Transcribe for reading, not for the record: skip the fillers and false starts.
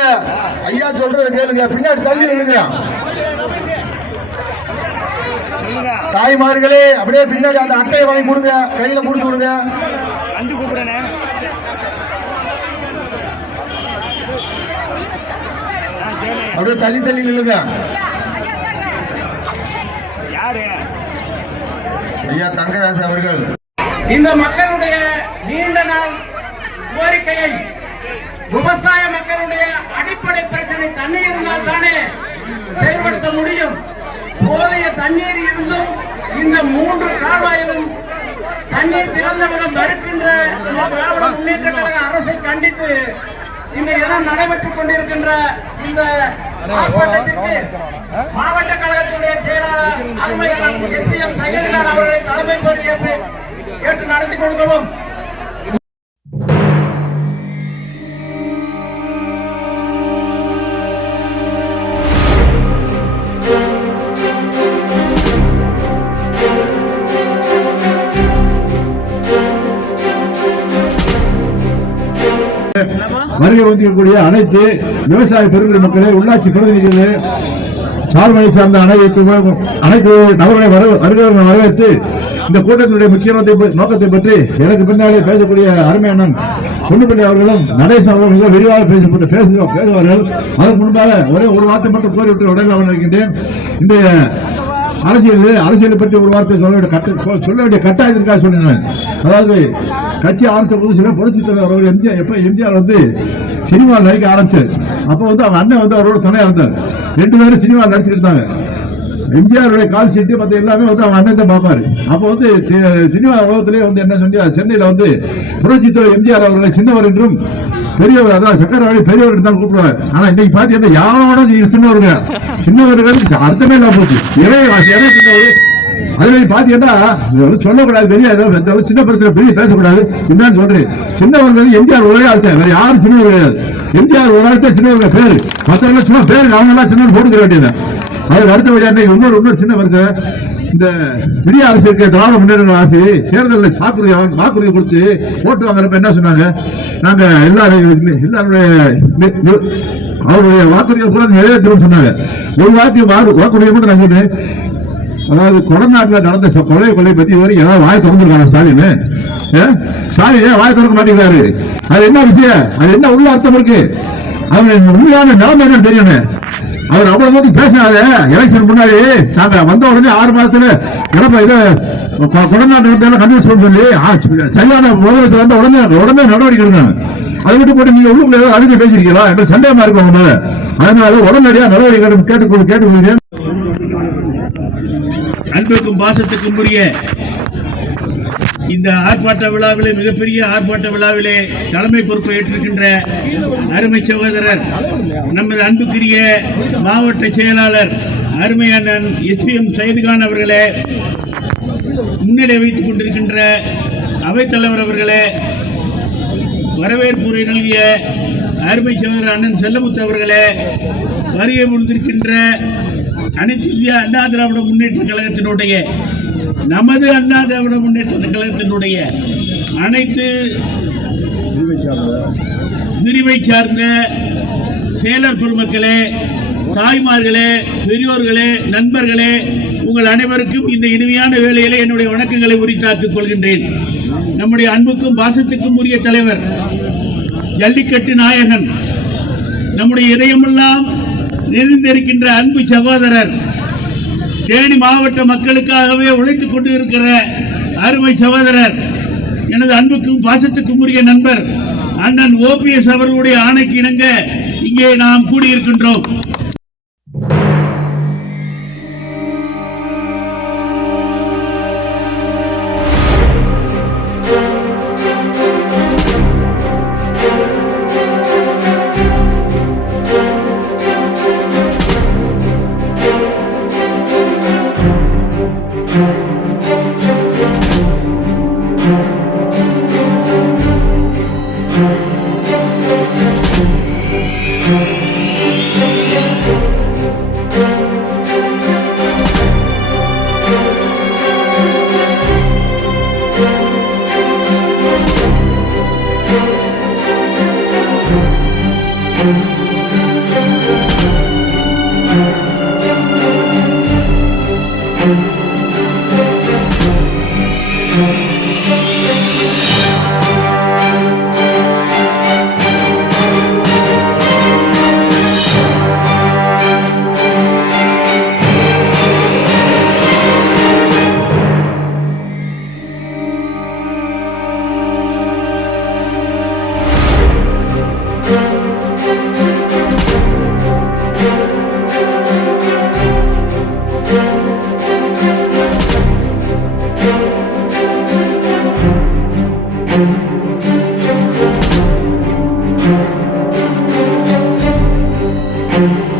கொடுங்க. ஐயா சொல்றது கேளுங்க, பின்னாடி தள்ளி நில்லுங்க. தாய்மார்களே அப்படியே பின்னாடி அந்த அட்டையை வாங்கி கொடுங்க, கையில கொடுத்து விடுங்க. அப்படியே தள்ளி தள்ளி நில்லுங்க. ஐயா தங்கராஜ் அவர்கள் இந்த மக்களுடைய நீண்ட நாள் கோரிக்கையை, விவசாய மக்களுடைய அடிப்படை பிரச்சனை தண்ணீர் இருந்தால் தானே செயல்படுத்த முடியும். போதிய தண்ணீர் இருந்தும் இந்த 3 கால்வாயிலும் தண்ணீர் திறந்தவிடம் மறுக்கின்ற திராவிட முன்னேற்ற கழக அரசை கண்டித்து இந்த இடம் நடைபெற்றுக் கொண்டிருக்கின்ற இந்த ஆர்ப்பாட்டத்திற்கு மாவட்ட கழகத்துடைய செயலாளர் அருமையான SPM சையதுகான் அவர்களை தலைமை பொறுப்பேற்று ஏற்று நடத்தி கொடுக்கவும். வருகை வந்திருக்கக்கூடிய அனைத்து விவசாய பெருங்குடி மக்களே, உள்ளாட்சி பிரதிநிதிகளே, சால்மனை சார்ந்த அனைத்து நபர்களை வரவேற்று இந்த கூட்டத்தினுடைய முக்கிய நோக்கத்தை பற்றி எனக்கு பின்னாலே பேசக்கூடிய அருமை அண்ணன் பொன்னுப்பிள்ளை அவர்களும் நடேசன் அவர்களும் விரிவாக பேசுவார்கள். அதற்கு முன்பாக ஒரே ஒரு வார்த்தை மட்டும் கோரிவிட்டு உடனே இருக்கின்றேன். இந்த அரசியலை பற்றி ஒரு வார்த்தை சொல்ல வேண்டிய கட்டாயத்திற்காக சொன்னேன். அதாவது கட்சி ஆரம்பித்த புதுசுல புரட்சித் தலைவர் அவர்கள் எம்ஜிஆர் வந்து சினிமா நடிக்க ஆரம்பிச்சார். அப்ப வந்து அவங்க அண்ணன் வந்து அவரோட துணையா இருந்தார். 2 பேரும் சினிமா நடிச்சுட்டு இருந்தாங்க. எம்ஜிஆருடைய கால் சீட்டு மற்ற எல்லாமே வந்து அவங்க அண்ணன் தான் பார்ப்பாரு. அப்ப வந்து சினிமா உலகத்திலே வந்து என்ன சொன்னா, சென்னையில வந்து புரட்சித் தலைவர் எம்ஜிஆர் அவர்களை சின்னவர் என்றும் பெரியவர், அதான் சக்கரவாணி பெரியவர் தான் கூப்பிடுவார். ஆனா இன்னைக்கு பாத்தீங்கன்னா யாரோட சின்னவர்களுக்கு அர்த்தமே இல்லாம போச்சு. சின்னவர் அதுல பாத்தீங்கன்னா சொல்லக்கூடாது, பெரிய சின்ன பிரச்சனை பெரிய பேசக்கூடாது. என்னன்னு சொல்றேன், சின்னவர்கள் எம்ஜிஆர் ஒரே ஆள்தான், வேற யாரும் சின்னவர் கிடையாது. எம்ஜிஆர் ஒரு ஆள்தான் சின்னவர்கள் பேரு, மற்றவர்கள் சும்மா பேரு அவங்க எல்லாம் சின்னவர் போட்டுக்க வேண்டியது. அதுக்கு அடுத்தபடியா இன்னொரு சின்ன வருது, இந்த பெரிய அரசு இருக்க திராவிட முன்னேற்ற அரசு தேர்தலில் வாக்குறுதி கொடுத்து ஓட்டு வாங்குறப்ப என்ன சொன்னாங்க, நாங்க எல்லாருடைய அவருடைய வாக்குறுதியை கூட நிறைவேற்றணும் சொன்னாங்க. ஒரு வாக்குறுதியை மட்டும் நான் சொன்னேன். அதாவது கொடநாட்டில் நடந்த கொலை பத்தி வரைக்கும் ஏதாவது வாய் திறந்துருக்காங்க ஸ்டாலின் வாய் திறக்க மாட்டேங்கிறாரு. அது என்ன விஷயம், அது என்ன உள்ள அர்த்தம் இருக்கு, அவங்க உண்மையான நிலைமை என்னன்னு தெரியணும். அவர் அவ்வளவு தூரம் பேசினாரு. எலெக்ஷன் முன்னாடி நாங்க வந்த உடனே 6 மாசத்துல கொடநாட்டு கன்வின்ஸ் சொல்லி சரியான முதலமைச்சர் வந்த உடனே நடவடிக்கை எடுத்தாங்க. அதை விட்டு போட்டு நீங்க உள்ளுக்குள்ள அதிக பேசிருக்கீங்களா என்ற சந்தேகமா இருக்கும். அதனால உடனடியா நடவடிக்கை கேட்டுக்கொள்கிறேன். அன்புக்கும் பாசத்துக்கும் உரிய இந்த ஆர்ப்பாட்ட விழாவிலே, மிகப்பெரிய ஆர்ப்பாட்ட விழாவிலே தலைமை பொறுப்பை ஏற்றிருக்கின்ற அருமை சகோதரர் நமது அன்புக்குரிய மாவட்ட செயலாளர் அருமை அண்ணன் SPM சையதுகான் அவர்களே, முன்னிலை வைத்துக் கொண்டிருக்கின்ற அவைத்தலைவர் அவர்களே, வரவேற்புரை நல்கிய அருமை சகோதரர் அண்ணன் செல்லமுத்து அவர்களே, வருகை புரிந்திருக்கின்ற அனைத்து இந்திய அண்ணா திராவிட முன்னேற்ற கழகத்தினுடைய, நமது அண்ணா திராவிட முன்னேற்ற கழகத்தினுடைய அனைத்து பிரிவை சார்ந்த செயலர் பெருமக்களே, தாய்மார்களே, பெரியோர்களே, நண்பர்களே, உங்கள் அனைவருக்கும் இந்த இனிமையான வேளையிலே என்னுடைய வணக்கங்களை உரித்தாக்கிக் கொள்கின்றேன். நம்முடைய அன்புக்கும் பாசத்துக்கும் உரிய தலைவர், ஜல்லிக்கட்டு நாயகன், நம்முடைய இதயமெல்லாம் நிறைந்திருக்கின்ற அன்பு சகோதரர், தேனி மாவட்ட மக்களுக்காகவே உழைத்துக் கொண்டு இருக்கிற அருமை சகோதரர், எனது அன்புக்கும் பாசத்துக்கும் உரிய நண்பர் அண்ணன் OPS அவர்களுடைய ஆணைக்கு இணங்க இங்கே நாம் கூடியிருக்கின்றோம். Thank you. Thank you.